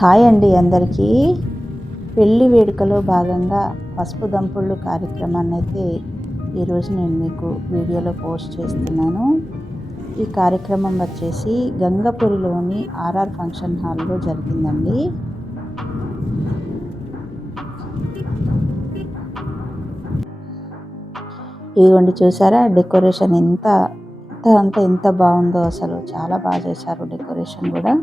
Hi అండి అందరికీ. పెళ్లి వేడుకలో భాగంగా పసుపు దంపుళ్ళు కార్యక్రమాన్ని అయితే ఈరోజు నేను మీకు వీడియోలో పోస్ట్ చేస్తున్నాను. ఈ కార్యక్రమం వచ్చేసి గంగపురిలోని ఆర్ఆర్ ఫంక్షన్ హాల్లో జరిగిందండి. ఇదిగోండి, చూసారా డెకరేషన్ ఎంత బాగుందో. అసలు చాలా బాగా చేశారు డెకరేషన్ కూడా.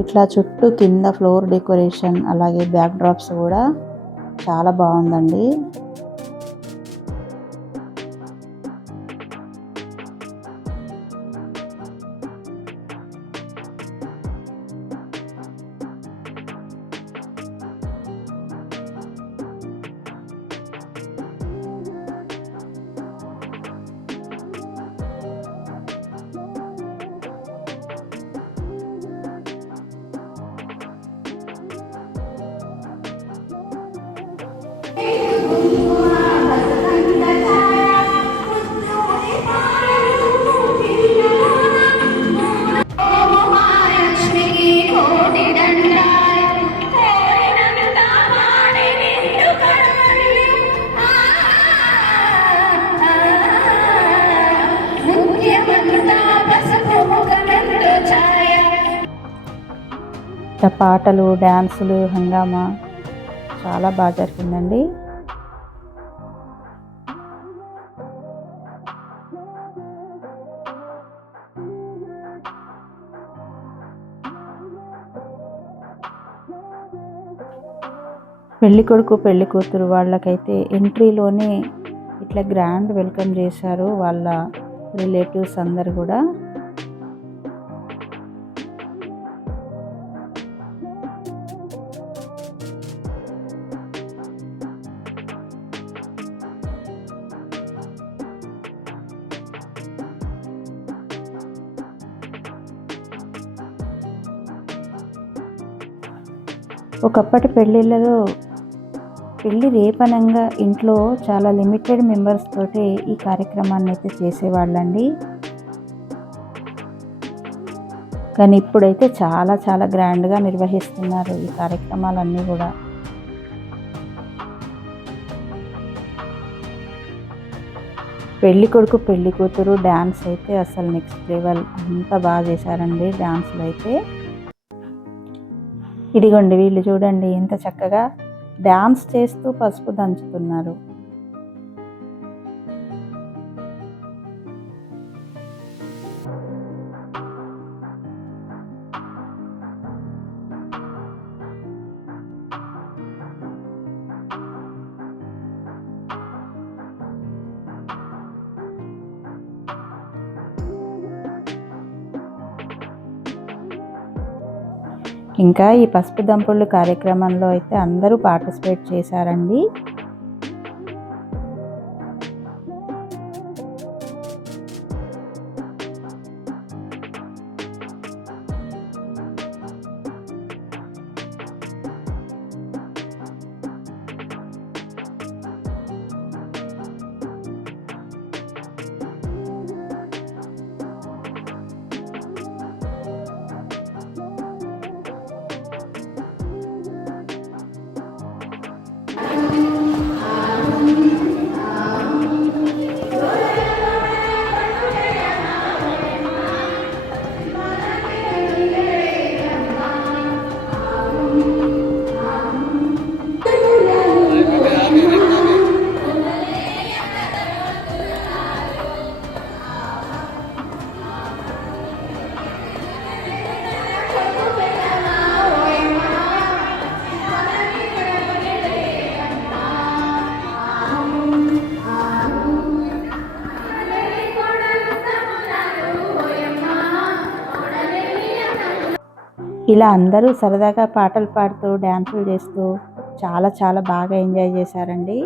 ఇట్లా చుట్టూ కింద ఫ్లోర్ డెకరేషన్, అలాగే బ్యాక్ డ్రాప్స్ కూడా చాలా బాగుందండి. పాటలు, డ్యాన్సులు, హంగామా చాలా బాగా జరిగిందండి. పెళ్లి కొడుకు పెళ్లి కూతురు వాళ్ళకైతే ఎంట్రీలోనే ఇట్లా గ్రాండ్ వెల్కమ్ చేశారు వాళ్ళ రిలేటివ్స్ అందరు కూడా. ఒకప్పటి పెళ్ళిళ్ళలో పెళ్ళి రేపనంగా ఇంట్లో చాలా లిమిటెడ్ మెంబర్స్ తోటి ఈ కార్యక్రమాన్ని అయితే చేసేవాళ్ళండి. కానీ ఇప్పుడైతే చాలా చాలా గ్రాండ్గా నిర్వహిస్తున్నారు ఈ కార్యక్రమాలన్నీ కూడా. పెళ్లి కొడుకు పెళ్లి కూతురు డ్యాన్స్ అయితే అసలు నెక్స్ట్ లెవెల్, అంత బాగా చేశారండి డ్యాన్స్లు అయితే. ఇదిగోండి, వీళ్ళు చూడండి ఎంత చక్కగా డ్యాన్స్ చేస్తూ పసుపు దంచుతున్నారు. ఇంకా ఈ పసుపు దంపుళ్ళు కార్యక్రమంలో అయితే అందరూ పార్టిసిపేట్ చేశారండి. ఇలా అందరూ సరదాగా పాటలు పాడుతూ డ్యాన్సులు చేస్తూ చాలా చాలా బాగా ఎంజాయ్ చేశారండి.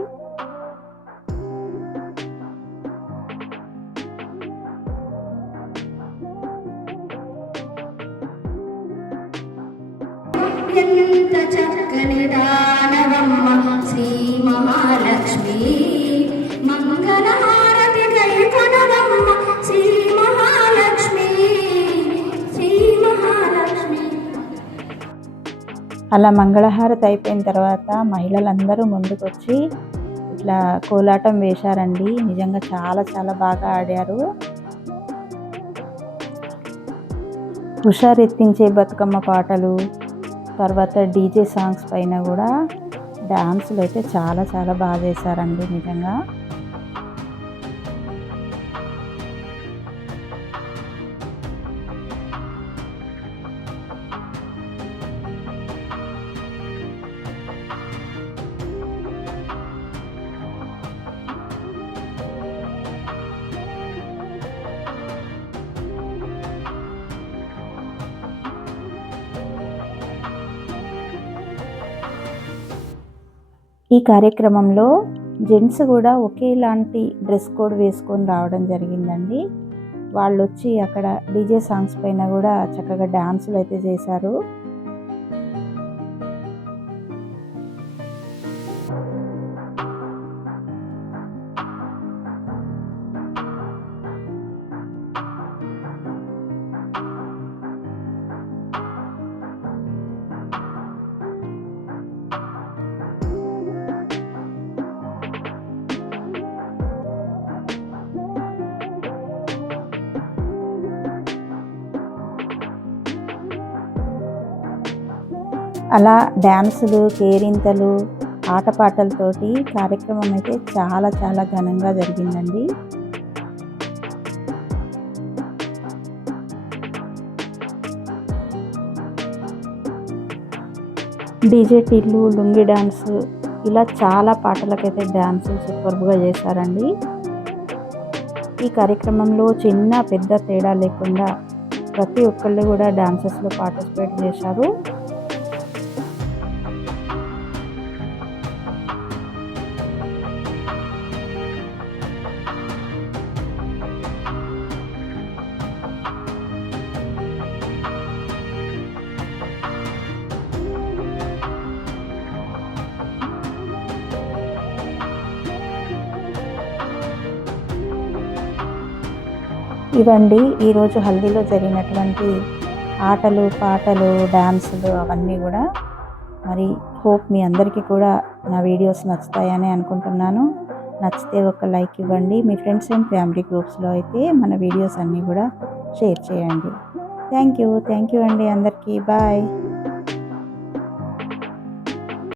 ఎంత చక్కని దానవమ్మ శ్రీ మహాలక్ష్మి, మంగళహారతి గై కొనవమ్మ శ్రీ మహాలక్ష్మి. అలా మంగళహారతి అయిపోయిన తర్వాత మహిళలందరూ ముందుకొచ్చి ఇట్లా కోలాటం వేశారండి. నిజంగా చాలా చాలా బాగా ఆడారు. హుషారెత్తించే బతుకమ్మ పాటలు, తర్వాత డీజే సాంగ్స్ పైన కూడా డాన్సులు అయితే చాలా చాలా బాగా చేశారండి నిజంగా. ఈ కార్యక్రమంలో జెంట్స్ కూడా ఒకేలాంటి డ్రెస్ కోడ్ వేసుకొని రావడం జరిగిందండి. వాళ్ళు వచ్చి అక్కడ డీజే సాంగ్స్ పైన కూడా చక్కగా డాన్సులు అయితే చేశారు. అలా డ్యాన్సులు, కేరింతలు, ఆటపాటలతోటి కార్యక్రమం అయితే చాలా చాలా ఘనంగా జరిగిందండి. డీజే టిల్లు, లుంగి డాన్స్, ఇలా చాలా పాటలకైతే డాన్సులు సూపర్గా చేశారండి. ఈ కార్యక్రమంలో చిన్న పెద్ద తేడా లేకుండా ప్రతి ఒక్కళ్ళు కూడా డాన్సెస్లో పార్టిసిపేట్ చేశారు. ఇవండి ఈరోజు హల్దీలో జరిగినటువంటి ఆటలు, పాటలు, డాన్సులు అవన్నీ కూడా. మరి హోప్ మీ అందరికీ కూడా నా వీడియోస్ నచ్చుతాయని అనుకుంటున్నాను. నచ్చితే ఒక లైక్ ఇవ్వండి. మీ ఫ్రెండ్స్ అండ్ ఫ్యామిలీ గ్రూప్స్లో అయితే మన వీడియోస్ అన్నీ కూడా షేర్ చేయండి. థ్యాంక్ యూ అండి అందరికీ. బాయ్.